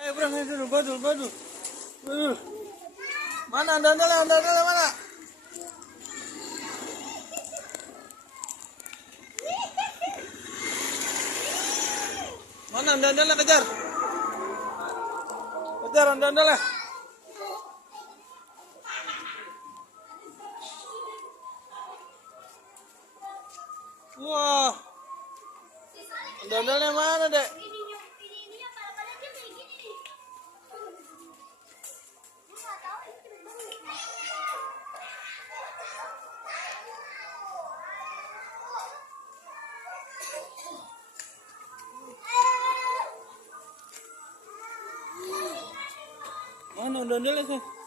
Ayo bro, ayo dulu, badul, badul. Badul. Mana ondel-ondel mana? Mana ondel-ondel kejar. Kejar ondel-ondel. Wah. Ondel-ondelnya mana, Dek? Mana ondel-ondelnya sih?